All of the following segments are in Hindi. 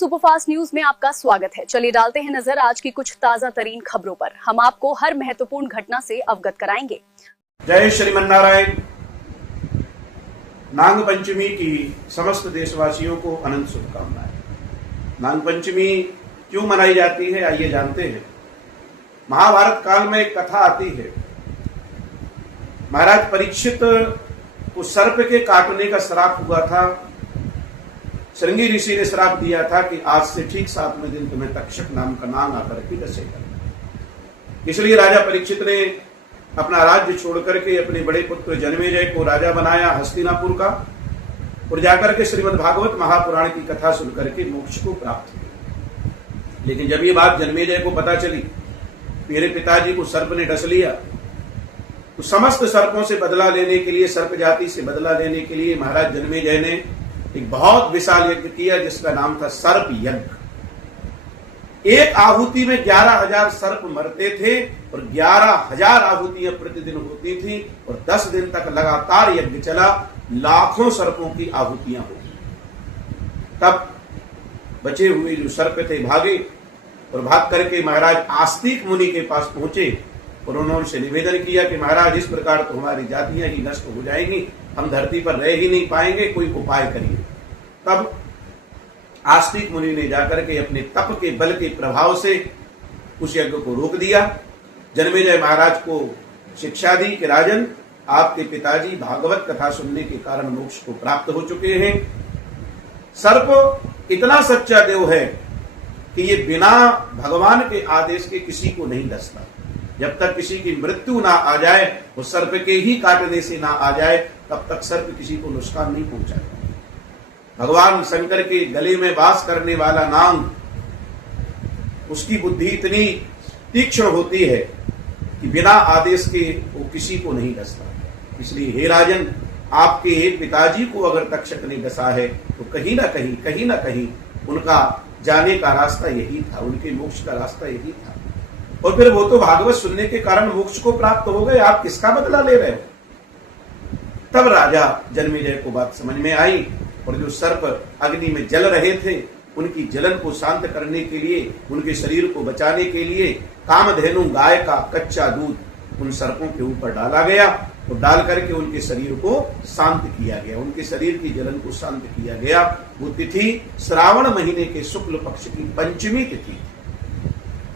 सुपरफास्ट न्यूज में आपका स्वागत है। चलिए डालते हैं नजर आज की कुछ ताजा तरीन खबरों पर। हम आपको हर महत्वपूर्ण घटना से अवगत कराएंगे। जय श्रीमन्नारायण। नाग पंचमी की समस्त देशवासियों को अनंत शुभकामनाएं। नाग पंचमी क्यों मनाई जाती है, आइए जानते हैं। महाभारत काल में एक कथा आती है। महाराज परीक्षित को सर्प के काटने का श्राप हुआ था। श्रृंगी ऋषि ने श्राप दिया था कि आज से ठीक 7वें दिन तुम्हें तक्षक नाम का नाग आकर के डसेगा। इसलिए राजा परीक्षित ने अपना राज्य छोड़ करके अपने बड़े पुत्र जन्मेजय को राजा बनाया हस्तिनापुर का, और जाकर के श्रीमद् भागवत महापुराण की कथा सुन करके मोक्ष को प्राप्त किया। लेकिन जब ये बात जन्मेजय को पता चली, मेरे पिताजी को सर्प ने डस लिया, तो समस्त सर्पों से बदला लेने के लिए, सर्प जाति से बदला लेने के लिए महाराज जन्मेजय ने एक बहुत विशाल यज्ञ किया जिसका नाम था सर्प यज्ञ। एक आहुति में 11,000 सर्प मरते थे और 11,000 आहुतियां प्रतिदिन होती थी, और 10 दिन तक लगातार यज्ञ चला। लाखों सर्पों की आहुतियां होती। तब बचे हुए जो सर्प थे भागे, और भाग करके महाराज आस्तिक मुनि के पास पहुंचे और उन्होंने निवेदन किया कि महाराज, इस प्रकार तो हमारी जातियां ही नष्ट हो जाएंगी, हम धरती पर रह ही नहीं पाएंगे, कोई उपाय करिए। तब आस्तिक मुनि ने जाकर के अपने तप के बल के प्रभाव से उस यज्ञ को रोक दिया। जन्मेजय महाराज को शिक्षा दी कि राजन, आपके पिताजी भागवत कथा सुनने के कारण मोक्ष को प्राप्त हो चुके हैं। सर्प इतना सच्चा देव है कि ये बिना भगवान के आदेश के किसी को नहीं डसता। जब तक किसी की मृत्यु ना आ जाए, वो सर्प के ही काटने से ना आ जाए, तब तक सर्प किसी को नुकसान नहीं पहुंचाता। भगवान शंकर के गले में वास करने वाला नाग, उसकी बुद्धि इतनी तीक्ष्ण होती है कि बिना आदेश के वो किसी को नहीं डसता। इसलिए हे राजन, आपके पिताजी को अगर तक्षक ने डसा है तो कहीं ना कहीं उनका जाने का रास्ता यही था, उनके मोक्ष का रास्ता यही था। और फिर वो तो भागवत सुनने के कारण मोक्ष को प्राप्त हो गए, आप किसका बदला ले रहे हो? तब राजा जन्मेजय को बात समझ में आई, और जो सर्प अग्नि में जल रहे थे उनकी जलन को शांत करने के लिए, उनके शरीर को बचाने के लिए कामधेनु गाय का कच्चा दूध उन सर्पों के ऊपर डाला गया, और डाल करके उनके शरीर को शांत किया गया, उनके शरीर की जलन को शांत किया गया। वो तिथि श्रावण महीने के शुक्ल पक्ष की पंचमी तिथि।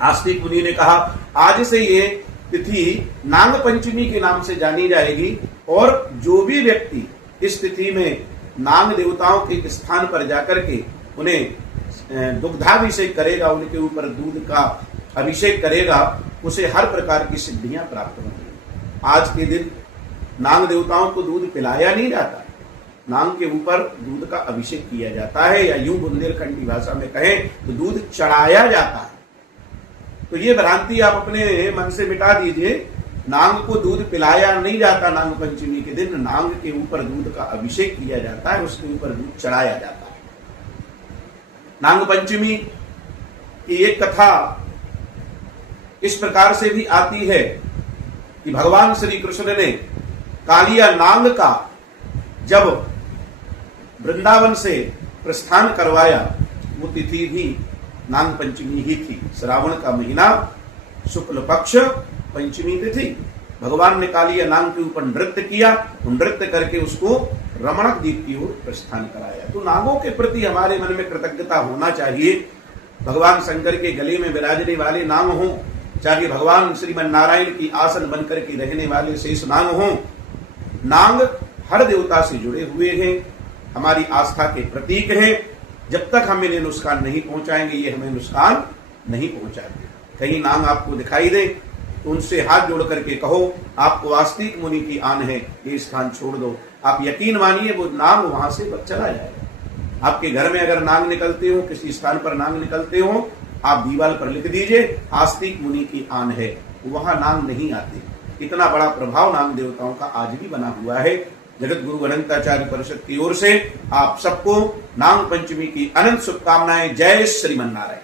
आस्तिक मुनि ने कहा, आज से ये तिथि नाग पंचमी के नाम से जानी जाएगी, और जो भी व्यक्ति इस तिथि में नाग देवताओं के स्थान पर जाकर के उन्हें दुग्धाभिषेक करेगा, उनके ऊपर दूध का अभिषेक करेगा, उसे हर प्रकार की सिद्धियां प्राप्त होंगी। आज के दिन नाग देवताओं को दूध पिलाया नहीं जाता, नाग के ऊपर दूध का अभिषेक किया जाता है, या यूं बुंदेलखंडी भाषा में कहें तो दूध चढ़ाया जाता है। तो ये भ्रांति आप अपने मन से मिटा दीजिए। नाग को दूध पिलाया नहीं जाता। नाग पंचमी के दिन नाग के ऊपर दूध का अभिषेक किया जाता है, उसके ऊपर दूध चढ़ाया जाता है। नाग पंचमी की एक कथा इस प्रकार से भी आती है कि भगवान श्री कृष्ण ने कालिया नाग का जब वृंदावन से प्रस्थान करवाया, वो तिथि भी नाग पंचमी ही थी। श्रावण का महीना, शुक्ल पक्ष, पंचमी तिथि। भगवान ने कालिया नाग के ऊपर नृत्य किया, नृत्य करके उसको रमणक द्वीप की ओर प्रस्थान कराया। तो नागों के प्रति हमारे मन में कृतज्ञता होना चाहिए। भगवान शंकर के गले में विराजने वाले नाग हों, चाहे भगवान श्रीमन नारायण की आसन बनकर के रहने वाले शेष नाग हों, नाग हर देवता से जुड़े हुए हैं, हमारी आस्था के प्रतीक हैं। जब तक हम इन्हें नुकसान नहीं पहुंचाएंगे, ये हमें नुकसान नहीं पहुंचाएंगे। कहीं नाग आपको दिखाई दे तो उनसे हाथ जोड़ करके कहो, आपको आस्तिक मुनि की आन है, ये स्थान छोड़ दो। आप यकीन मानिए वो नाग वहां से चला जाएगा। आपके घर में अगर नाग निकलते हो, किसी स्थान पर नाग निकलते हो, आप दीवार पर लिख दीजिए आस्तिक मुनि की आन है, वहां नाग नहीं आते। इतना बड़ा प्रभाव नाग देवताओं का आज भी बना हुआ है। जगत गुरु अनंताचार्य परिषद की ओर से आप सबको नाग पंचमी की अनंत शुभकामनाएं। जय श्रीमन्नारायण।